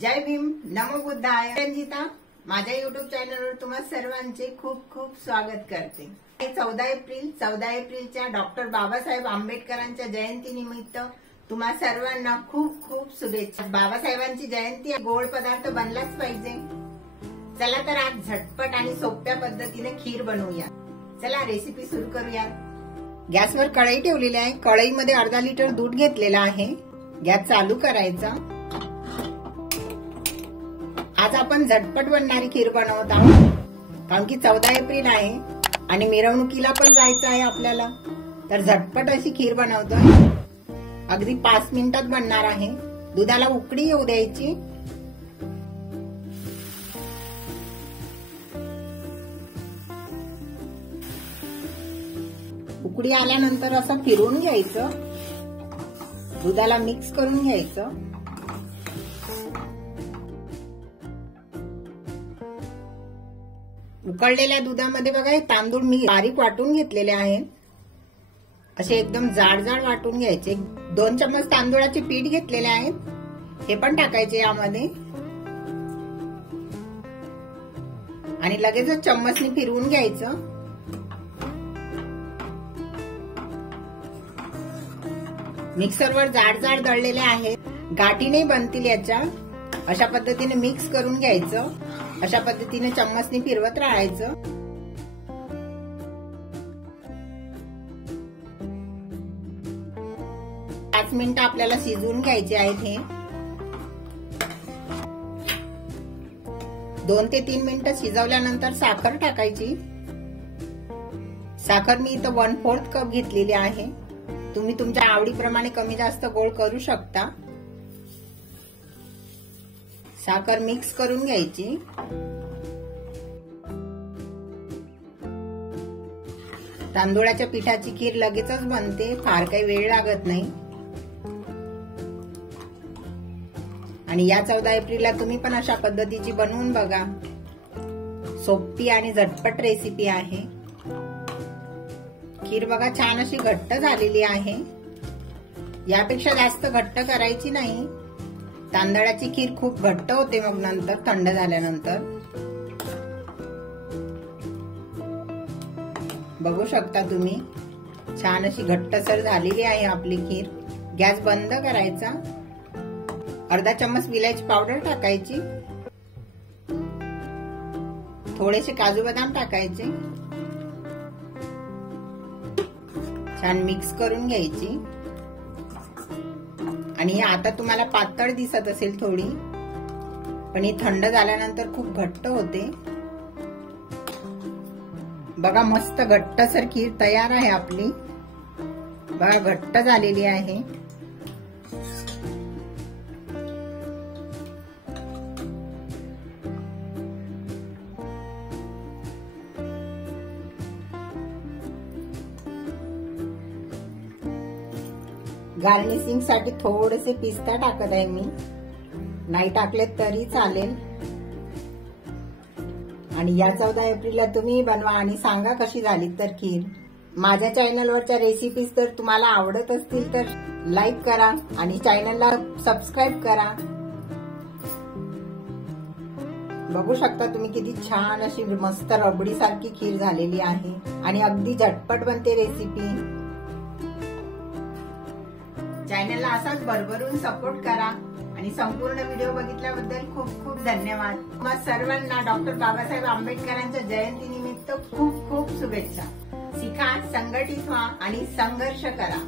जय भीम, नमो बुद्धाय. रंजिता माझ्या युट्यूब चॅनलवर तुम्हा सर्वांचे खूप खूप स्वागत करते. 14 एप्रिलच्या डॉक्टर बाबासाहेब आंबेडकरांच्या जयंतीनिमित्त तुम्हा सर्वांना खूप खूप शुभेच्छा. बाबासाहेबांची जयंती गोड पदार्थ बनलाच पाहिजे. चला तर आज झटपट आणि सोप्या पद्धतीने खीर बनवूया. चला रेसिपी सुरू करूया. गॅसवर कढई ठेवलेली आहे. कढईमध्ये अर्धा लिटर दूध घेतलेला आहे. गॅस चालू करायचा. आज आपण झटपट बनणारी खीर बनवत आहोत, कारण की 14 एप्रिल आहे आणि मिरवणुकीला पण जायचं आहे आपल्याला. तर झटपट अशी खीर बनवतोय. अगदी 5 मिनिटात बनणार आहे. दुधाला उकळी येऊ द्यायची. उकळी आल्यानंतर असं फिरवून घ्यायचं. दुधाला मिक्स करून घ्यायचं. उकळलेल्या दुधामध्ये बघा हे तांदूळ मी बारीक वाटून घेतलेले आहेत. असे एकदम जाड जाड वाटून घ्यायचे. 2 चम्मच तांदूळाचे पीठ घेतलेले आहेत. हे पण टाकायचे यामध्ये आणि लगेचच चम्मचने फिरवून घ्यायचं. मिक्सरवर जाड जाड दळलेले आहेत. गाठी नाही बनतील याच्या. अशा पद्धतीने मिक्स करून घ्यायचं. अशा पद्धतीने चम्मचने फिरवत राहायचं. पाच मिनिटं आपल्याला शिजवून घ्यायचे आहेत. हे 2 ते 3 मिनिटं शिजवल्यानंतर साखर टाकायची. साखर मी इथं 1/4 कप घेतलेली आहे. तुम्ही तुमच्या आवडीप्रमाणे कमी जास्त गोड करू शकता. साखर मिक्स करून घ्यायची. तांदूळाच्या पिठाची खीर लगेचच बनते. फार काही वेळ लागत नाही. आणि या 14 एप्रिलला तुम्ही पण अशा पद्धतीची बनवून बघा. सोपी आणि झटपट रेसिपी आहे. खीर बघा छान अशी घट्ट झालेली आहे. यापेक्षा जास्त घट्ट करायची नाही. तांदळाची खीर खूप घट्ट होते मग नंतर थंड झाल्यानंतर. बघू शकता तुम्ही छान अशी घट्टसर झालेली आहे आपली खीर. गॅस बंद करायचा. अर्धा चम्मच विलायची पावडर टाकायची. थोडेसे काजू बदाम टाकायचे. छान मिक्स करून घ्यायची. आणि आता तुम्हाला पातळ दिसत असेल थोडी, पण ही थंड झाल्यानंतर खूप घट्ट होते. बघा मस्त घट्टसर खीर तयार आहे आपली. बघा घट्ट झालेली आहे. गार्निशिंग साठी थोडेसे पिस्ता टाकत आहे मी. नाही टाकले तरी चालेल. आणि या 14 एप्रिलला तुम्ही बनवा आणि सांगा कशी झाली तर खीर. माझ्या चॅनलवरच्या रेसिपीज जर तुम्हाला आवडत असतील तर लाईक करा आणि चॅनलला सबस्क्राईब करा. बघू शकता तुम्ही किती छान अशी मस्त रबडी सारखी खीर झालेली आहे. आणि अगदी झटपट बनते रेसिपी. चॅनलला असाच भरभरून सपोर्ट करा. आणि संपूर्ण व्हिडिओ बघितल्याबद्दल खूप खूप धन्यवाद. तुम्हा सर्वांना डॉक्टर बाबासाहेब आंबेडकरांच्या जयंतीनिमित्त खूप खूप शुभेच्छा. शिका, संघटित व्हा आणि संघर्ष करा.